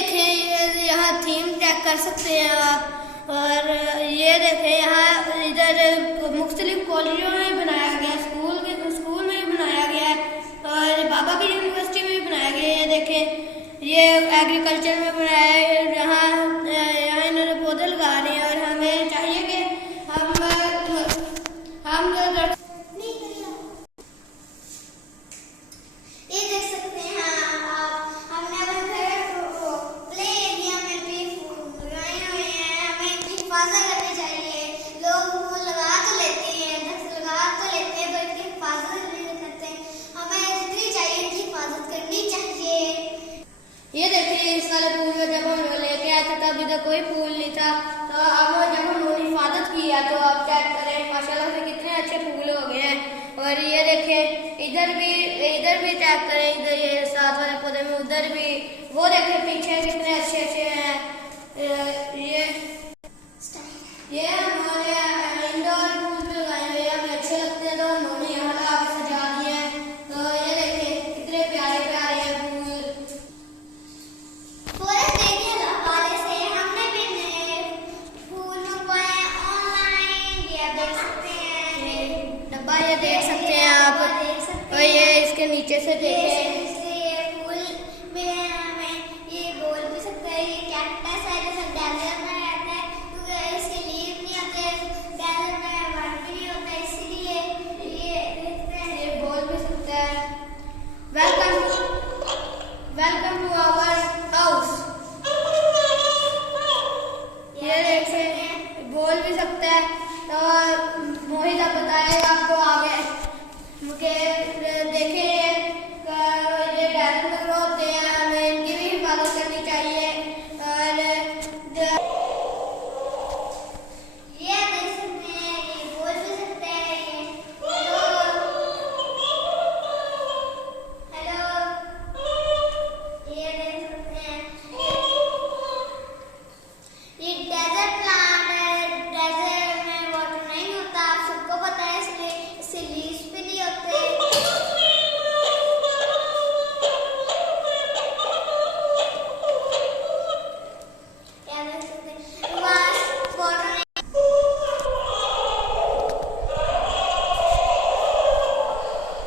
देखें, यहाँ theme check कर सकते हैं आप। और ये देखें, यहाँ इधर मुख्तलिफ कॉलेजों में बनाया गया, स्कूल में भी बनाया गया है, और बाबा की यूनिवर्सिटी में भी बनाया गया है। ये देखें, ये एग्रीकल्चर में बनाया है। यहाँ इन्होंने पौधे लगा रहे हैं, और हमें चाहिए कि हम ये देख सकते हैं आप, हमने अपने घर को प्ले एरिया में भी फूल लगाए हुए हैं। हमें इनकी हिफाजत करनी चाहिए। लोग फूल लगा तो लेते हैं, लगा तो लेते हैं, पर इनकी हिफाजत नहीं करते। हमें जितनी चाहिए इनकी हिफाजत करनी चाहिए। ये देखिए, इस वाले फूल में जब हम लेके आए थे तब इधर कोई फूल नहीं था, तो अब जब हमने हिफाजत की है तो आप चेक करें माशाल्लाह से कितने अच्छे फूल हो गए हैं। और ये देखें, इधर भी चेक करें, इधर ये साथ वाले पौधे में, उधर भी वो देखें पीछे कितने अच्छे अच्छे हैं। ये हमारे इंडोर फूल भी लगाए हुए हैं, हमें अच्छे लगते हैं तो उन्होंने यहाँ लगा के सजा दिए हैं। तो ये देखें कितने प्यारे प्यारे हैं फूल। फॉरेस्ट एरिया हवाले से हमने भी नए फूल मंगवाए ऑनलाइन। ये देख सकते हैं डब्बा, ये देख सकते हैं आप, और ये इसके नीचे से देखें, ये फूल में हमें ये बोल भी सकते हैं। ये कैक्टस है, जैसे डेजर्ट में रहता है, क्योंकि इसके लीव नहीं होते, डेजर्ट में वर्ड भी नहीं होता, इसलिए ये देखते हैं। ये बोल भी सकता है, वेलकम टू आवर हाउस। ये देखें, बोल भी सकता है। तो मोहित अब बताएगा आपको आगे मुझे। देखें, ये डेजर्ट में ग्रो होते हैं, हमें इनकी भी हिफाजत करनी चाहिए। और ये देख सकते हैं, ये बोल भी सकते हैं। हेलो, ये देख सकते हैं। ये डेजर्ट प्लांट है, डेजर्ट में वाटर नहीं होता, आप सबको पता है, इसलिए इससे लीव्स भी नहीं होते। क्या देख सकते हैं, वहाँ वाटर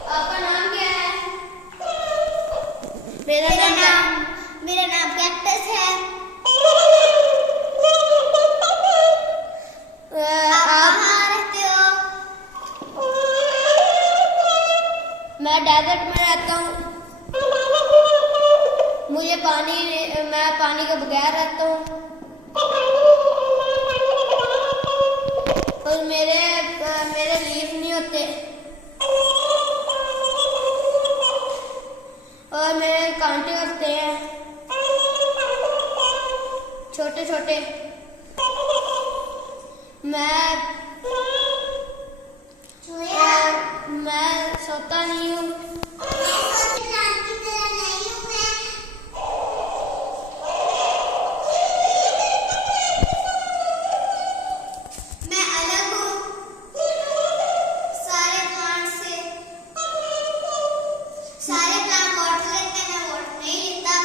आपका नाम क्या है? मेरा नाम कैक्टस है। आप? कहाँ रहते हो? मैं डेजर्ट में रहता हूँ। मैं पानी के बगैर रहता हूँ, और मेरे लीफ नहीं होते, और मेरे कांटे होते हैं छोटे छोटे। मैं सोता नहीं हूँ। मैं अलग हूँ सारे प्लांट से। सारे प्लांट वाटर लेते हैं, मैं वाटर नहीं लेता।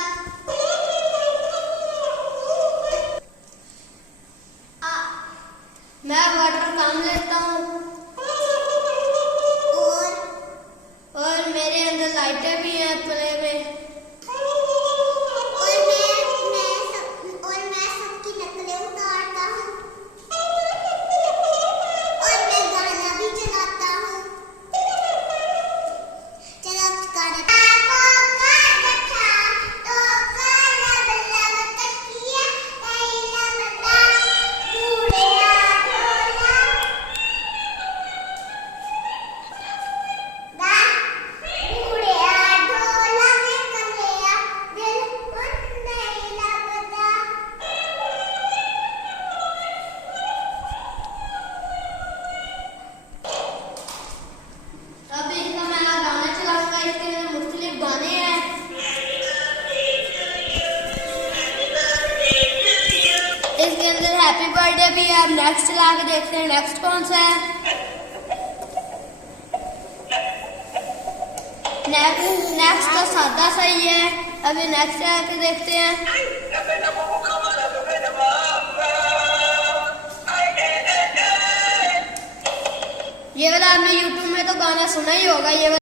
मैं वाटर कम लेता हूँ, और मेरे अंदर लाइटें भी हैं प्ले में। मैं सबकी नकलें उतारता हूँ, और मैं गाना भी चलाता हूँ। चलो हैप्पी बर्थडे भी है। अब नेक्स्ट चला के देखते हैं नेक्स्ट कौन सा है। नेक्स्ट तो सादा सही है। अभी नेक्स्ट चला के देखते हैं। ये वाला आपने यूट्यूब में तो गाना सुना ही होगा। ये वाला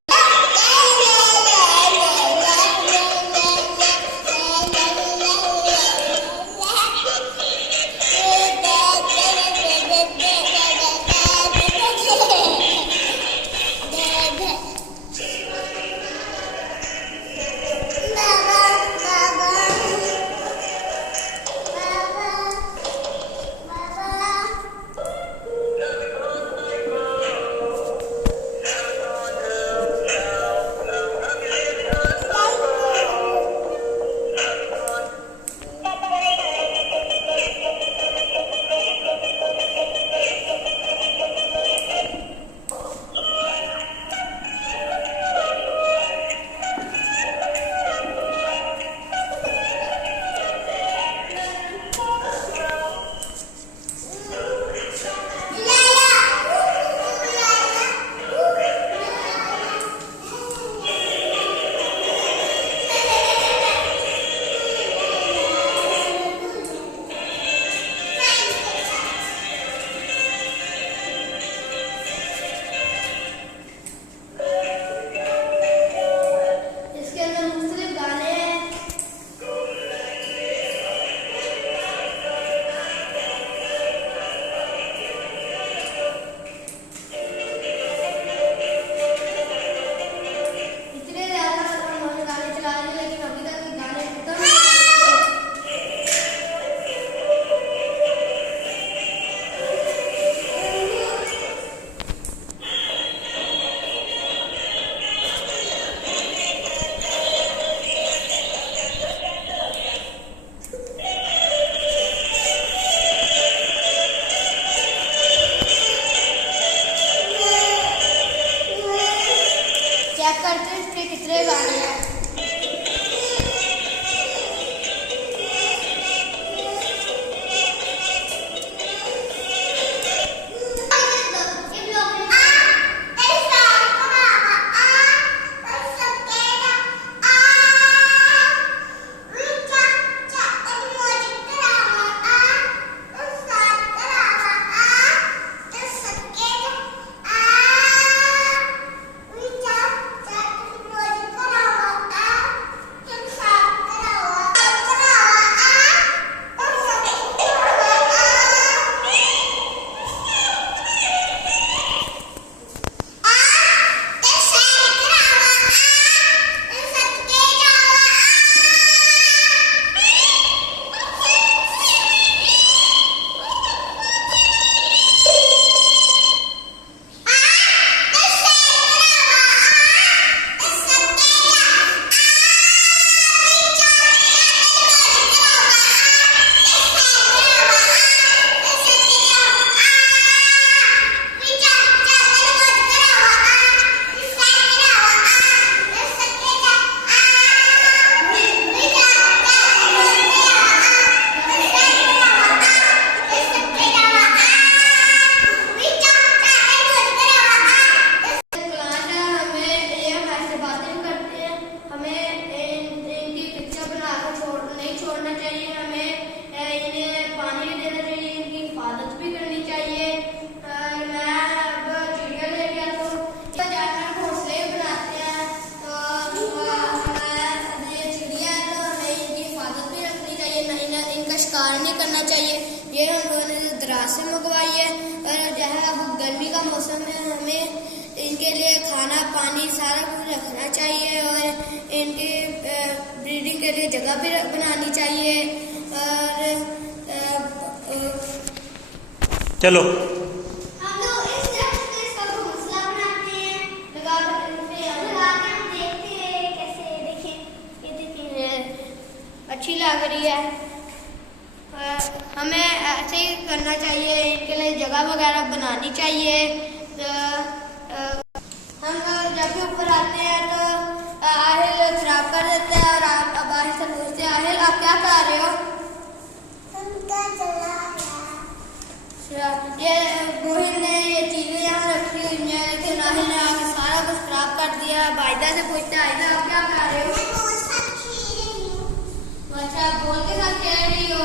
चेक करते हैं इसके कितने गाने हैं। शिकार नहीं करना चाहिए। ये हम लोगों ने दराज से मंगवाई है। और जो है अब गर्मी का मौसम है, हमें इनके लिए खाना पानी सारा कुछ रखना चाहिए और इनकी ब्रीडिंग के लिए जगह भी बनानी चाहिए। और चलो हम लोग इस दरख्त से इसका घोंसला बनाते हैं, लगा के हम देखते हैं कैसे। देखिए ये देखिए अच्छी लग रही है। हमें ऐसे ही करना चाहिए, इनके लिए जगह वगैरह बनानी चाहिए। हम जब भी ऊपर आते हैं तो आहिल खराब कर देते हैं और अब आहिल से पूछते हैं, आहिल आप क्या कर रहे हो? ये मोहिन ने ये चीजें यहाँ रखी हुई हैं, लेकिन आहिल ने आके सारा कुछ खराब कर दिया। बाइदा से पूछते हैं, आहिदा आप क्या कर रहे हो? अच्छा, बोल के साथ खेल रही हो।